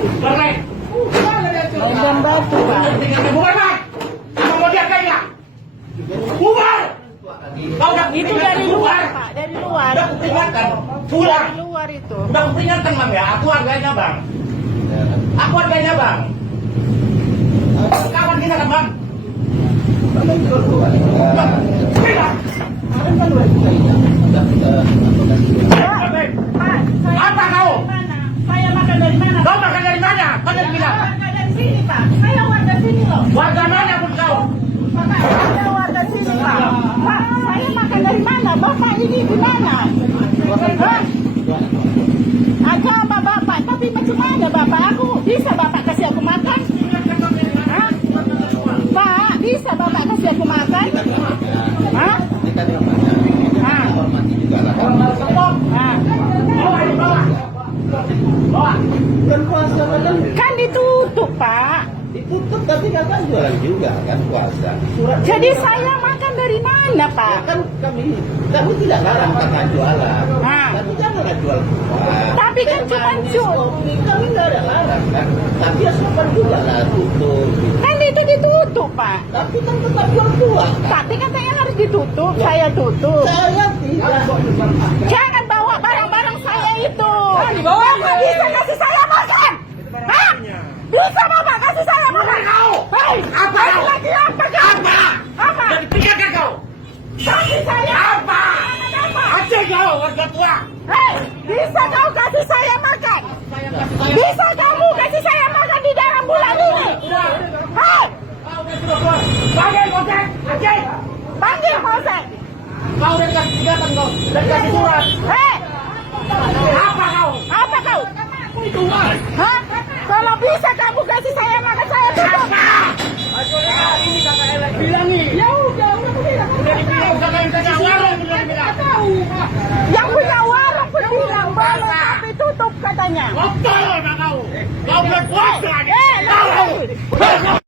Bermain. Main batu, Pak. Bubar, Pak. Apa mau dia kayaknya? Bubar. Kau udah Itu dari luar, Pak. Dari luar. Udah peringatkan. Pulang. Dari luar itu. Udah peringatkan, Bang ya. Aku harganya, Bang. Aku harganya, Bang. Kawan kita kan, Bang. Apa kau? Saya makan dari mana? Kau makan dari mana? Kau dari bilang. Makan dari sini, Pak. Saya warga sini loh. Warga mana pun kau? Saya warga sini, Pak. Pak, saya makan dari mana? Bapak ini di mana? Hah? Ada sama Bapak, tapi macam mana Bapak? Aku bisa Bapak kasih aku makan? Hah? Pak, bisa Bapak kasih aku makan? Hah? Kan ditutup, Pak. Ditutup tapi kakak jualan juga kan puasa. Jadi saya makan dari mana, Pak? Kan kami tidak larang kakak jualan. Ah. Tapi jangan jual buah. Tapi kan cuma kopi kami nggak ada larang kan. Tapi ya sopan juga lah tutup. kan itu ditutup, Pak. Tapi kan tetap jual buah. Tapi katanya harus ditutup, saya tutup. Saya tidak. Jangan bawa barang-barang saya itu. Bapak bisa kasih saya makan? Hah? Bisa Bapak kasih saya makan? Hei, Apa kau? lagi apa kau? Apa? Apa? Jadi pikirkan kau. Kasih saya Apa? apa? Aceh kau, warga tua. Hei, bisa kau kasih saya makan? Bisa kamu kasih saya makan di dalam bulan ini? Hei, Panggil Polsek, Aceh. panggil polsek. Kau udah kasih senjata kau. Udah kasih surat. Hei, Apa kau? apa kau? Tuan. Hah? Kalau bisa kamu kasih saya makan, saya tutup. Ini kakak Elek bilangi. Ya udah bilang. Udah dibilang kakak yang kasih warung udah dibilang. Yang punya warung pun bilang boleh tapi tutup katanya. Kotor nak kau. Kau berkuasa. Tahu. Kotor nak kau.